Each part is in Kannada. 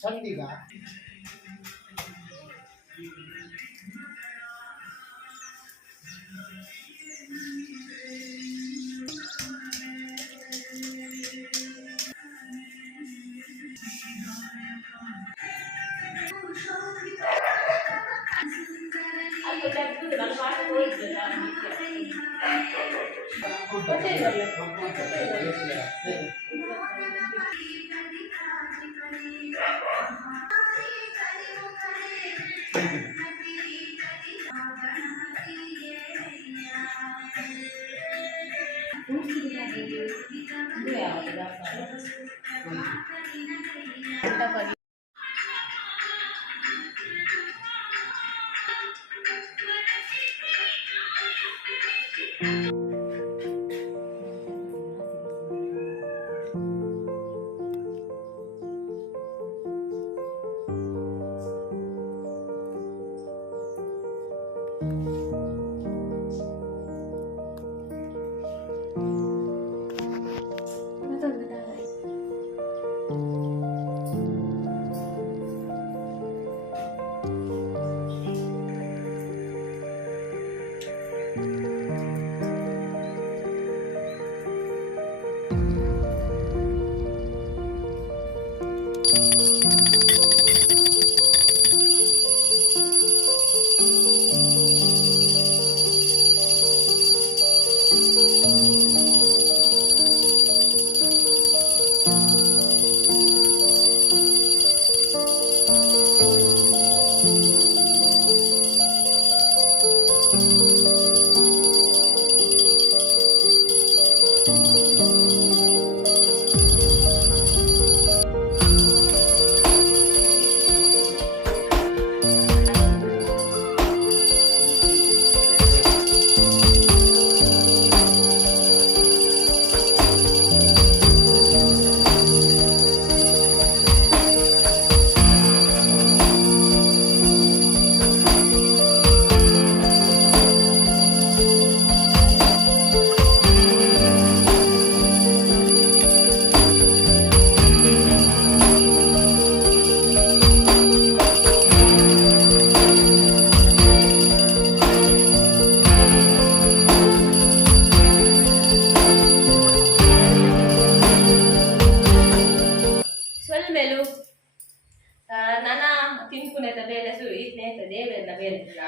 ठंडी का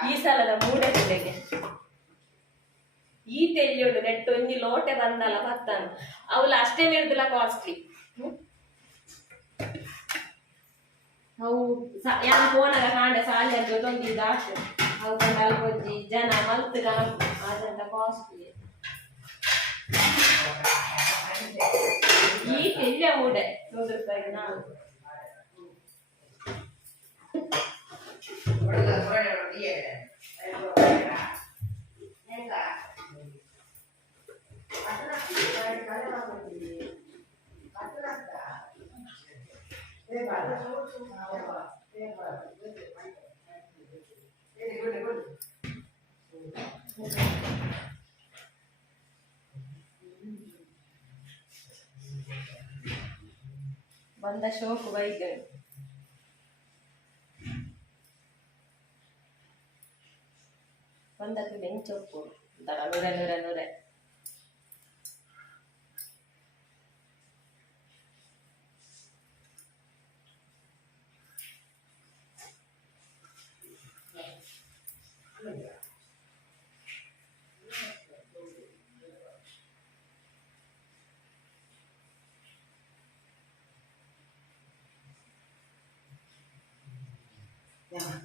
ಈ ಸಲದ ಮೂಡೆ ಬೆಲೆಗೆ ಈ ತೆಲಿಯೋಡು ನೆಟ್ಟು ಒಂಜಿ ಲೋಟೆ ಬಂದಲ್ಲ ಬತ್ತಾನ ಅವಳು ಅಷ್ಟೇ ನಿರ್ದಿಲ್ಲ ಕಾಸ್ಟ್ಲಿ ಅವು ಯಾರು ಫೋನಾಗ ಕಾಂಡೆ ಸಾಲಿ ಅಂತ ಗೊತ್ತೊಂದಿದ್ದ ಅಷ್ಟು ಅವು ಕಂಡು ಅಲ್ಗೊಜ್ಜಿ ಜನ ಮಲ್ತು ಅದಂತ ಕಾಸ್ಟ್ಲಿ ಈ ತೆಲಿಯ ಮೂಡೆ 100 ರೂಪಾಯಿಗೆ ನಾನು ಬಂದ ಶೋಕು ಬೈಕ್ ಬಂದಕ್ಕೆ ಬೆಂಚೊಪ್ಪು ಅಂತಾರ ನೂರೆ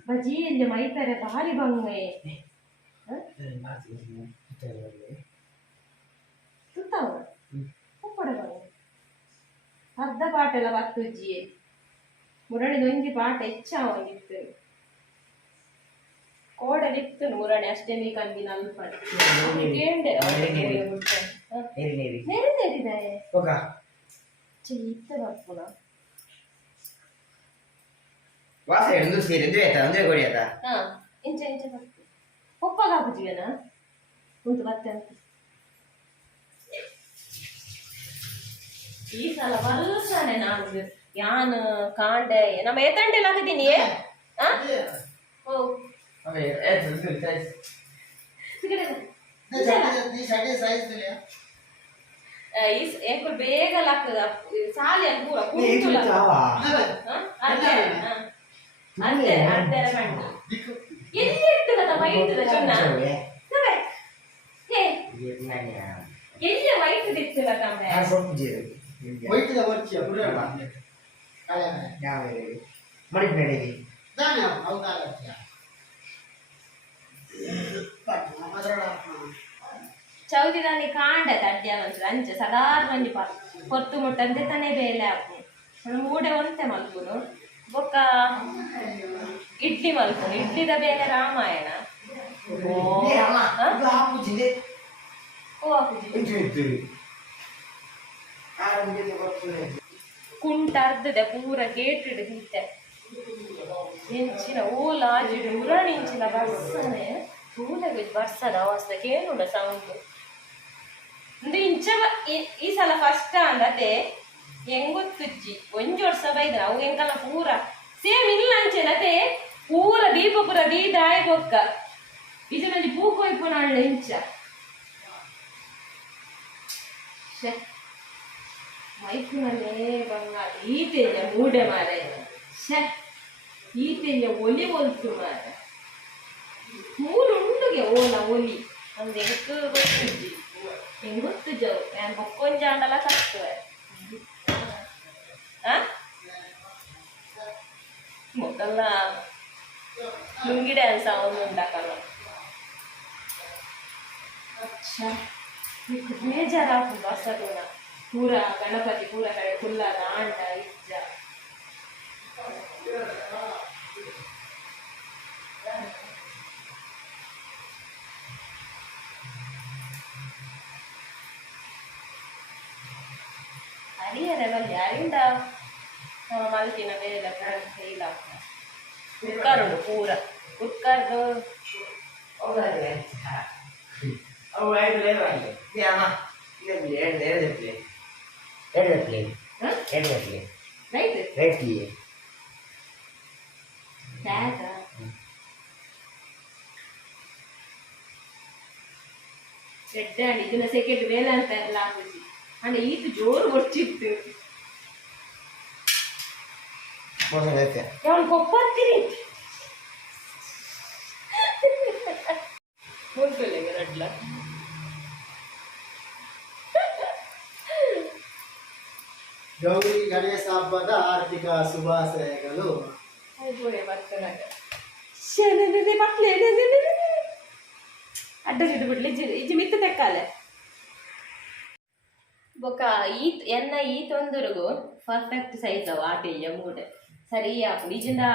ಬಜ್ಜಿ ಇಲ್ಲಿ ಮೈತಾರೆ ಭಾರಿ ಬಂಗೆ ಸುತ್ತಾವ ಉಪ್ಪಡ ಬಂಗೆ ಅರ್ಧ ಪಾಟೆಲ್ಲ ಬತ್ತುಜ್ಜಿ ಮುರಣಿದ ಒಂಜಿ ಪಾಟ ಹೆಚ್ಚಾವಾಗಿತ್ತು ಕೋಡಲಿತ್ತು ಮುರಣಿ ಅಷ್ಟೇ ನೀ ಕಂದಿನ ಅಲ್ಪ ನೆರೆದಿದೆ ಇತ್ತ ಬರ್ಪುನ ವಾಸ ಒಂದು ಸೇರಿ ಅಂದ್ರೆ ಕೊಡಿಯತ ಇಂಚ ಬರ್ತು ಒಪ್ಪಾಗ ಹಾಕುತ್ತೀವೇನ ಉಂಟು ಮತ್ತೆ ಅಂತ ಈ ಸಲ ಬಲ್ಸಾನೆ ನಾನು ಯಾನ್ ಕಾಂಡೆ ನಮ್ಮ ಏತಂಡೆಲ್ಲ ಹಾಕಿದ್ದೀನಿ ಬೇಗ ಲಾಗ್ತದ ಸಾಲಿ ಅಲ್ಲಿ ಪೂರ ಅರ್ಧ ಅರ್ಧ ಕಂಡು ಎಲ್ಲಿ ಇರ್ತದ ಮೈ ಇರ್ತದ ಚಿನ್ನ ಎಲ್ಲಿ ವೈಟ್ ದಿಕ್ಕಿಲ್ಲ ಕಮ್ಮೆ ವೈಟ್ದ ವರ್ಚಿಯ ಪುರ ಯಾವ ಮಡಿ ನಡೆಗೆ ದಾನ ಅವತಾರ ಚೌತಿದಾನಿ ಕಾಂಡ ತಡ್ಯ ಅಂಚೆ ಸದಾರ್ ಮಂದಿ ಹೊತ್ತು ಮುಟ್ಟಂತೆ ತಾನೇ ಬೇಲೆ ಹಾಕು ಮೂಡೆ ಒಂತೆ ಮಲ್ಪುನು ಬೊಕ್ಕ ಇಡ್ಲಿ ಮಲ್ಪುನು ಇಡ್ಲಿದ ಬೇಲೆ ರಾಮಾಯಣ ಕುಂಟರ್ದದೆ ಪೂರ ಕೇಟಿಡ್ ಹಿಟ್ಟೆ ಇಂಚಿನ ಓಲ ಆಜಿಡು ಉರಾಣಿ ಇಂಚಿನ ಬರ್ಸನೆ ಊಲಗೆ ಬರ್ಸದ ಅವಸ್ಥ ಕೇಳುಡ ಸೌಂಡ್ ಒಂದು ಇಂಚ ಈ ಸಲ ಫಸ್ಟ್ ಅಂದತೆ ಹೆಂಗೊತ್ತುಜ್ಜಿ ಒಂಜು ವರ್ಷ ಬೈದ್ರ ಅವು ಹೆಂಗಲ್ಲ ಪೂರ ಸೇಮ್ ಇಲ್ಲ ಅಂಚೆನತೆ ಪೂರ ದೀಪಪುರ ದೀದಾಯ ಬೊಕ್ಕ ಇದರಲ್ಲಿ ಪೂಕೋಯ್ಪು ನಾಳೆ ಇಂಚ ಮೈಸೂರಲ್ಲೇ ಬಂಗಾರ ಈತೆಯ ಮೂಡೆ ಮಾರೆ ಈತೆಯ ಒಲಿ ಒಲ್ತು ಮಾರ ಮೂರುಂಡುಗೆ ಓಲ ಒಲಿ ಒಂದು ಹೆಂಗ್ ಗೊತ್ತಿದ್ದಿ ಹೆಂಗ್ ಗೊತ್ತು ಜೋ ನಾನು ಬೊಕ್ಕೊಂಜಾಂಡಲ ಕಷ್ಟುವೆ ಮೊದಲ ಲುಂಗಿ ಡ್ಯಾನ್ಸ್ ಅವನು ಉಂಟಾಕಲ್ಲ ಬೇಜಾರಾಕು ಬಸದೋಣ ಪೂರ ಗಣಪತಿ ಪೂರ ಕಡೆ ಕುಲ್ಲಾದ ಆಂಡ ಇಜ್ಜ ಅರಿಯರೆ ಬಲ್ಲಿ ಅರಿಂದ ಮಲ್ಕಿನ ಮೇಲೆ ಇಲ್ಲ ಕುಕ್ಕರುಡು ಪೂರ ಕುಕ್ಕರ್ದು ಅವು ಐದು ಲೇವ್ ಆಗಿದೆ ಅಮ್ಮ ಎರಡು ಪ್ಲೇಟ್ ರೈಟ್ ರೈಟ್ ಬ್ಯಾಗ చెడ్డాడు ಇದನ್ನ ಸೆಕೆಂಡ್ ವೇಲ ಅಂತ ಎಲ್ಲ ಹಾಕಿ ಅಂದ್ರೆ ಈತು ಜೋರು ಹೊಡ್ಚಿತ್ತು ಅವನು ಕೊಪ್ಪತ್ತೀರಿ ಉಂಟುಲೆ ರಡ್ಲ ಗೌರಿ ಗಣೇಶ ಹಬ್ಬದ ಆರ್ಥಿಕ ಶುಭಾಶಯಗಳು ಅಡ್ಡ ಜಿಡ್ಡು ಬಿಡ್ಲಿ ಇಜ್ಜಿ ಮಿತ್ತು ತೆಕ್ಕಾಲೆ ಬೊಕ್ಕ ಈತ್ ಎನ್ನ ಈ ತೊಂದರೆಗೂ ಪರ್ಫೆಕ್ಟ್ ಸೈಜ್ ಅವ ಆಟೆಯ ಮೂಡೆ ಸರಿ ಹಾಕು ಇಜಿಂದ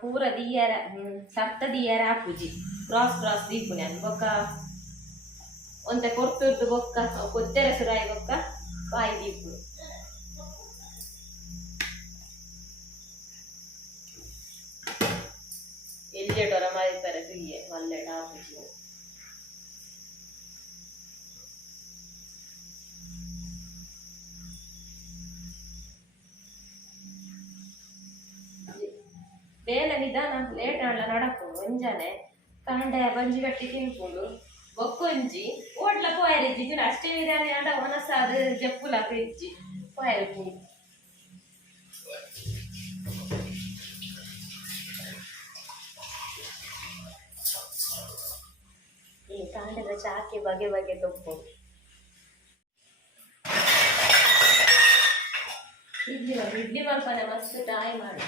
ಪೂರ ದಿಯರ ಸಪ್ತ ದಿಯರ ಹಾಕುಜಿ ಕ್ರಾಸ್ ದೀಪುನೆ ಅದು ಬೊಕ್ಕ ಒಂತೆ ಕೊರ್ತುರ್ದು ಬೊಕ್ಕ ಕೊತ್ತೆರೆ ಸುರಾಯಿ ಬೊಕ್ಕ ಬಾಯಿ ದೀಪು ಎಲ್ಲಿಡೋರ ಮರಿತಾರೆ ತುಯ್ಯೆ ಒಳ್ಳೆಡ ಹಾಕುಜಿ ಬೇಲೆ ನಿಧಾನ ಲೇಟ್ ಆಡ್ಲ ನಡಕೊಂಡು ಒಂಜಾನೆ ಕಾಂಡೆ ಬಂಜಿ ಗಟ್ಟಿ ತಿನ್ಕೊಂಡು ಬೊಕ್ಕೊಂಜಿ ಓಟ್ಲ ಪೋಯರಿಜ್ಜಿ ದಿನ ಅಷ್ಟೇ ನಿಧಾನ ಆಡ ಒನಸಾದ ಜಪ್ಪುಲ ಇಜ್ಜಿ ಪೋಯರು ಪುಂಡು ಈ ಕಾಂಡದ ಚಾಕಿ ಬಗೆ ಬಗೆ ತೊಕ್ಕೊಂಡು ಇಡ್ಲಿ ಮಾಡ್ತಾನೆ ಮಸ್ತ್ ಟಾಯ್ ಮಾಡಿ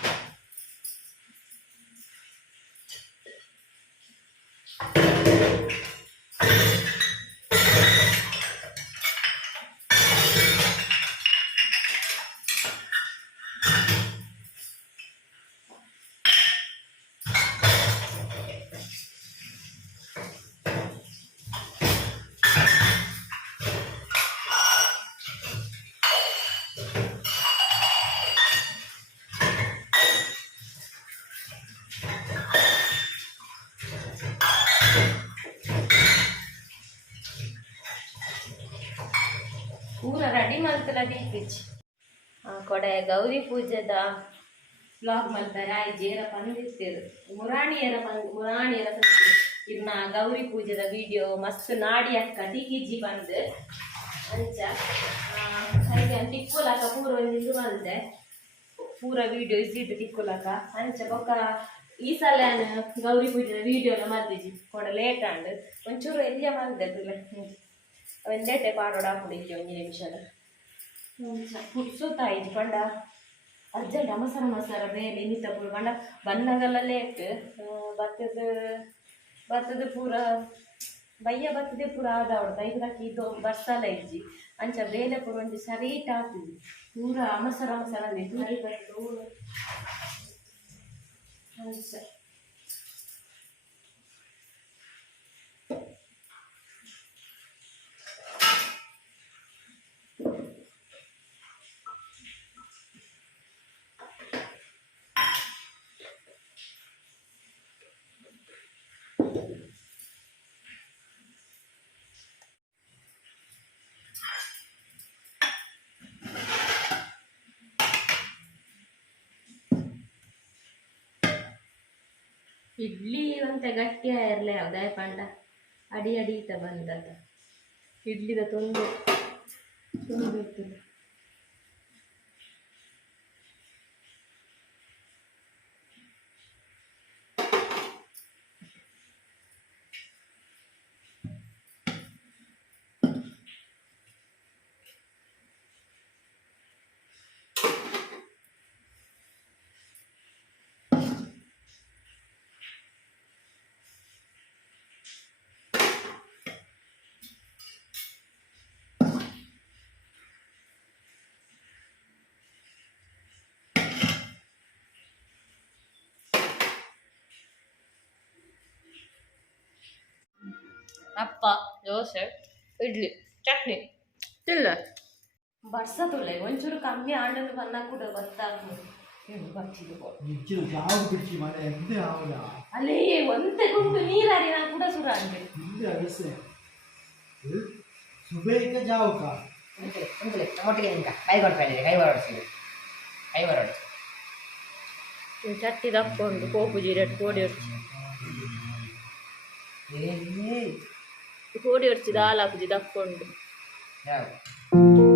ಪೂರ ರೆಡಿ ಮಾಡ್ತಲ್ಲ ದೀಪಿಚ್ಚಿ ಕೊಡೆ ಗೌರಿ ಪೂಜೆದ ಬ್ಲಾಗ್ ಮಾಡ್ತಾರೆ ಜೇರ ಬಂದಿರ್ತೀರು ಮುರಾಣಿಯರ ಬಂದು ಇನ್ನ ಗೌರಿ ಪೂಜೆದ ವಿಡಿಯೋ ಮಸ್ತ್ ನಾಡಿ ಅಕ್ಕ ಟಿಕಿಜಿ ಬಂದು ಅಂಚ ಹಾಗೆ ತಿಕ್ಕೊಲಕ ಪೂರ ಒಂದು ಬಂದೆ ಪೂರ ವಿಡಿಯೋ ಇಸಿಟ್ಟು ತಿಕ್ಕೊಲಕ ಅಂಚ ಬೊಕ್ಕ ಈ ಸಲ ಗೌರಿ ಪೂಜೆದ ವಿಡಿಯೋನ ಮಲ್ದಿಜಿ ಕೊಡ ಲೇಟ್ ಅಂಡ್ ಒಂಚೂರು ಎಲ್ಲಿಯ ಮಲ್ದಲ್ಲ ವೆಂದೇಟೆ ಪಾಡೋಡ ಹಾಕುಡಿದ್ದೆ ಒಂದು ನಿಮಿಷದ ಪುಡ್ಸೋತಾಯ್ತು ಪಂಡ ಅರ್ಜೆಂಟ್ ಮಸಾಲ ಮಸಾಲ ಬೇರೆ ಇನ್ನಿತ ಪೂರ ಪಂಡ ಬಂದಾಗಲ್ಲ ಲೇಟ್ ಬತ್ತದ ಪೂರ ಬಯ್ಯ ಬತ್ತದೆ ಪೂರ ಆದವಡ್ದು ಐದಕ್ಕೆ ಇದು ಬರ್ಸಲ್ಲ ಇಜ್ಜಿ ಅಂಚ ಬೇಲೆ ಪೂರ ಒಂದು ಸರೀಟ್ ಆಗ್ತದೆ ಪೂರ ಮಸಾಲ ಅಂದ್ರೆ ತುರಿ ಬರ್ತದೆ ಅಂಚ ಇಡ್ಲಿ ಅಂತ ಗಟ್ಟಿಯ ಇರಲೇ ಯಾವುದೇ ಪಂಡ ಅಡಿ ಅಡೀತ ಬಂದದ ಇಡ್ಲಿದ ತೊಂದು ಇರ್ತದೆ ಅಪ್ಪ ದೋಸೆ ಇಡ್ಲಿ ಚಟ್ನಿ ತಿಲ್ಲ ಬರ್ಸತುಲ್ಲೆ ಒಂಚೂರು ಕಮ್ಮಿ ಆಂಡದು ಬನ್ನ ಕೂಡ ಗೊತ್ತಾಗ್ಬೋದು ಬರ್ತಿದ್ದು ನಿಜ ಯಾವ್ದು ಬಿಡ್ತಿ ಮನೆ ಎಂದೇ ಆವಲ ಅಲ್ಲೇ ಒಂತೆ ಗುಂಪು ನೀರಾರಿ ನಾನು ಕೂಡ ಸುರ ಅಂದೆ ಹಿಂದೆ ಅಗಸೆ ಸುಬೇಕ ಜಾವಕ ನಮ್ಮೊಟ್ಟಿಗೆ ನಿಂತ ಕೈ ಕೊಡ್ತಾ ಕೈ ಹೊರಡಿಸಿ ಚಟ್ಟಿ ತಕ್ಕೊಂಡು ಕೋಪು ಜೀರೆ ಕೋಡಿ ಹೊಡ್ಸಿ ಕೋಡಿ ಹೊಡ್ಸಿದ ಹಾಲು ಹಾಕುಜಿ ತಕ್ಕೊಂಡು ಯಾವುದು